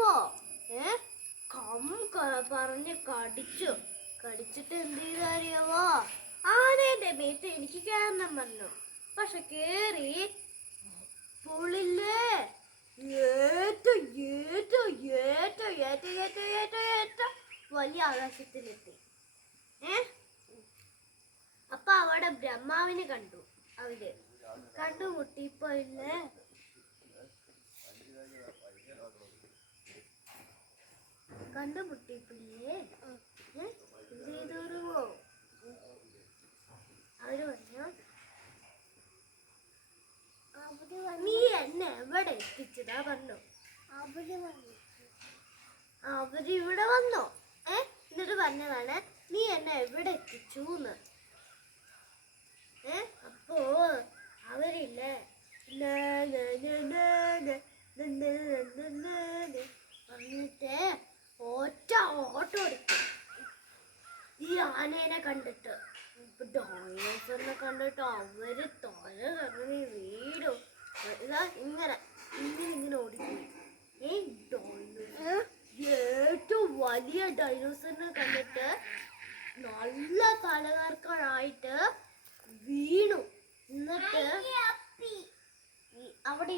അറിയുമോ? പറഞ്ഞ് കടിച്ചിട്ട് എന്ത് ചെയ്ത അറിയാമോ? ആനേന്റെ മേത്ത് എനിക്ക് കയറണം പറഞ്ഞു. പക്ഷെ കേറി പുള്ളില്ലേ ഏറ്റവും വലിയ ആകാശത്തിലെത്തി. അപ്പൊ അവിടെ ബ്രഹ്മാവിനെ കണ്ടു. അവര് കണ്ടുമുട്ടി. ഇപ്പൊ ഇല്ലേ കണ്ടുമുട്ടിയില്ലേ എന്ത് ചെയ്തോറുമോ? അവര് പറഞ്ഞു, നീ എന്നെ എവിടെ എത്തിച്ചതാ പറഞ്ഞു. അവരിവിടെ വന്നോ? എന്നിട്ട് പറഞ്ഞതാണ്, നീ എന്നെ എവിടെ എത്തിച്ചൂന്ന്. അപ്പോ അവരില്ലേ എന്നിട്ട് ഒറ്റ ഓട്ടം ഓടിക്കും ഈ ആനേനെ കണ്ടിട്ട്. ഡൈനോസറിനെ കണ്ടിട്ട് അവര് തല കറങ്ങി വീടും. ഇതാ ഇങ്ങനെ ഇങ്ങനെ ഓടിപ്പോയി. ഏറ്റവും വലിയ ഡൈനോസറിനെ കണ്ടിട്ട് നല്ല തലകറക്കമായിട്ട് വീണു. എന്നിട്ട് അവിടെ